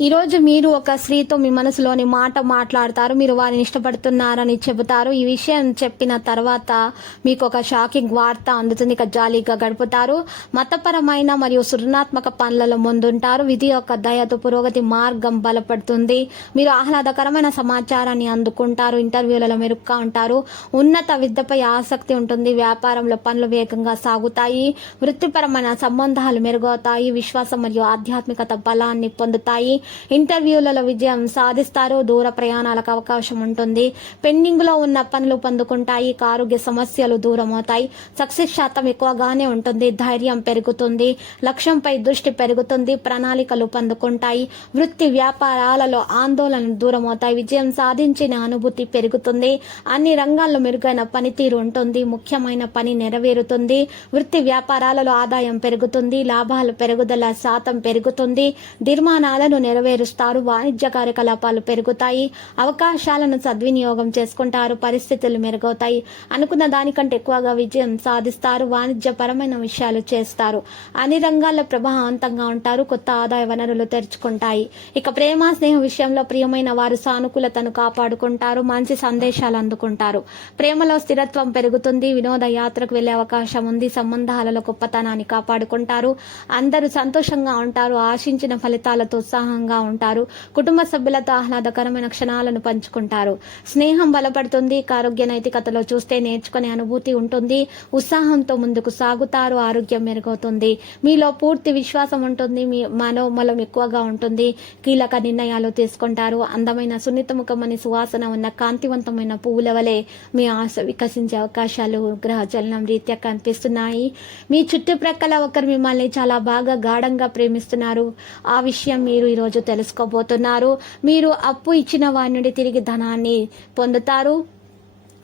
ఈరోజు మీరు ఒక స్త్రీతో మీ మనసులోని మాట మాట్లాడతారు మీరు వారిని ఇష్టపడుతున్నారని చెబుతారు. ఈ విషయం చెప్పిన తర్వాత మీకు ఒక షాకింగ్ వార్త అందుతుంది ఇక జాలీగా గడుపుతారు. మతపరమైన మరియు సృజనాత్మక పనులలో ముందుంటారు. విధి యొక్క దయతో పురోగతి మార్గం బలపడుతుంది. మీరు ఆహ్లాదకరమైన సమాచారాన్ని అందుకుంటారు. ఇంటర్వ్యూలలో మెరుగ్గా ఉంటారు. ఉన్నత విద్యపై ఆసక్తి ఉంటుంది. వ్యాపారంలో పనులు వేగంగా సాగుతాయి. వృత్తిపరమైన సంబంధాలు మెరుగవుతాయి. విశ్వాసం మరియు ఆధ్యాత్మికత బలాన్ని పొందుతాయి. ఇంటర్వ్యూలలో విజయం సాధిస్తారు దూర ప్రయాణాలకు అవకాశం ఉంటుంది. పెండింగ్లో ఉన్న పనులు పొందుకుంటాయి ఆరోగ్య సమస్యలు దూరం అవుతాయి సక్సెస్ శాతం ఎక్కువగానే ఉంటుంది. ధైర్యం పెరుగుతుంది. లక్ష్యంపై దృష్టి పెరుగుతుంది. ప్రణాళికలు పొందుకుంటాయి వృత్తి వ్యాపారాలలో ఆందోళన దూరం అవుతాయి విజయం సాధించిన అనుభూతి పెరుగుతుంది. అన్ని రంగాల్లో మెరుగైన పనితీరు ఉంటుంది. ముఖ్యమైన పని నెరవేరుతుంది. వృత్తి వ్యాపారాలలో ఆదాయం పెరుగుతుంది. లాభాలు పెరుగుదల శాతం పెరుగుతుంది. నిర్మాణాలను నెరవేరుస్తారు. వాణిజ్య కార్యకలాపాలు పెరుగుతాయి. అవకాశాలను సద్వినియోగం చేసుకుంటారు. పరిస్థితులు మెరుగవుతాయి. అనుకున్న దానికంటే ఎక్కువగా విజయం సాధిస్తారు. వాణిజ్యపరమైన విషయాలు చేస్తారు. అన్ని రంగాల్లో ప్రభావవంతంగా ఉంటారు. కొత్త ఆదాయ వనరులు తెరుచుకుంటాయి. ఇక ప్రేమ స్నేహం విషయంలో ప్రియమైన వారు సానుకూలతను కాపాడుకుంటారు. మంచి సందేశాలు అందుకుంటారు. ప్రేమలో స్థిరత్వం పెరుగుతుంది. వినోద యాత్రకు వెళ్ళే అవకాశం ఉంది. సంబంధాలలో గొప్పతనాన్ని కాపాడుకుంటారు. అందరూ సంతోషంగా ఉంటారు. ఆశించిన ఫలితాలతో ఉత్సాహంగా ఉంటారు. కుటుంబ సభ్యులతో ఆహ్లాదకరమైన క్షణాలను పంచుకుంటారు. స్నేహం బలపడుతుంది. ఆరోగ్య నైతికతలో చూస్తే నేర్చుకునే అనుభూతి ఉంటుంది. ఉత్సాహంతో ముందుకు సాగుతారు. ఆరోగ్యం మెరుగవుతుంది. మీలో పూర్తి విశ్వాసం ఉంటుంది. మీ మనోమలం ఎక్కువగా ఉంటుంది. కీలక నిర్ణయాలు తీసుకుంటారు. అందమైన సున్నితముఖమని సువాసన ఉన్న కాంతివంతమైన పువ్వుల వలె మీ ఆశ వికసించే అవకాశాలు గ్రహ చలనం రీత్యా కనిపిస్తున్నాయి. మీ చుట్టుప్రక్కల ఒకరు మిమ్మల్ని చాలా బాగా గాఢంగా ప్రేమిస్తున్నారు. ఆ విషయం మీరు ఈరోజు తెలుసుకోబోతున్నారు. మీరు అప్పు ఇచ్చిన వారి నుండి తిరిగి ధనాన్ని పొందుతారు.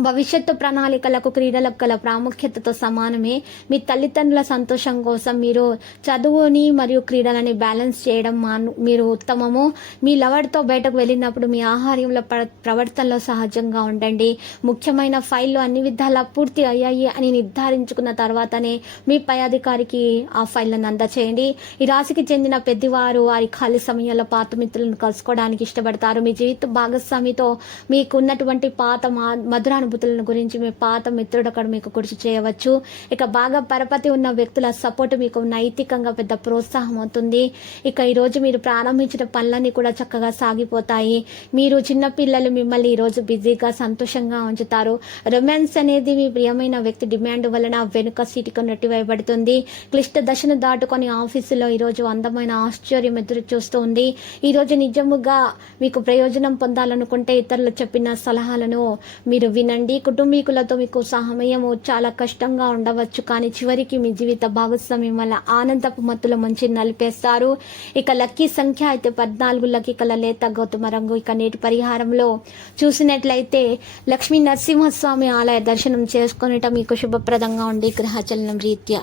భవిష్యత్తు ప్రణాళికలకు క్రీడలకు గల ప్రాముఖ్యతతో సమానమే. మీ తల్లిదండ్రుల సంతోషం కోసం మీరు చదువుని మరియు క్రీడలని బ్యాలెన్స్ చేయడం మాను మీరు ఉత్తమము. మీ లవర్తో బయటకు వెళ్ళినప్పుడు మీ ఆహార్యంలో ప్రవర్తనలో సహజంగా ఉండండి. ముఖ్యమైన ఫైళ్ళు అన్ని విధాలా పూర్తి అయ్యాయి అని నిర్ధారించుకున్న తర్వాతనే మీ పై అధికారికి ఆ ఫైళ్ళను అందచేయండి. ఈ రాశికి చెందిన పెద్దవారు వారి ఖాళీ సమయంలో పాత మిత్రులను కలుసుకోవడానికి ఇష్టపడతారు. మీ జీవిత భాగస్వామితో మీకున్నటువంటి పాత మధురాను మధురానుభూతులను గురించి మీ పాత మిత్రుడు అక్కడ మీకు గుర్తు చేయవచ్చు. ఇక బాగా పరపతి ఉన్న వ్యక్తుల సపోర్ట్ మీకు నైతికంగా పెద్ద ప్రోత్సాహం అవుతుంది. ఇక ఈరోజు మీరు ప్రారంభించిన పనులన్నీ కూడా చక్కగా సాగిపోతాయి. మీరు చిన్నపిల్లలు మిమ్మల్ని ఈరోజు బిజీగా సంతోషంగా ఉంచుతారు. రొమాన్స్ అనేది మీ ప్రియమైన వ్యక్తి డిమాండ్ వలన వెనుక సీటుకు నెట్టివేయబడుతుంది. క్లిష్ట దశను దాటుకొని ఆఫీసులో ఈరోజు అందమైన ఆశ్చర్యం ఎదురు చూస్తుంది. ఈరోజు నిజముగా మీకు ప్రయోజనం పొందాలనుకుంటే ఇతరులు చెప్పిన సలహాలను మీరు వినండి. కుటుంబీకులతో మీకు సమయము చాలా కష్టంగా ఉండవచ్చు కానీ చివరికి మీ జీవిత భాగస్వామి వల్ల ఆనందపు మత్తుల మంచి నలిపేస్తారు. ఇక లక్కీ సంఖ్య అయితే పద్నాలుగు లక్కీ కల లేత గౌతమ రంగు. ఇక నేటి పరిహారంలో చూసినట్లయితే లక్ష్మీ నరసింహస్వామి ఆలయ దర్శనం చేసుకునేట మీకు శుభప్రదంగా ఉండి గ్రహచలనం రీత్యా.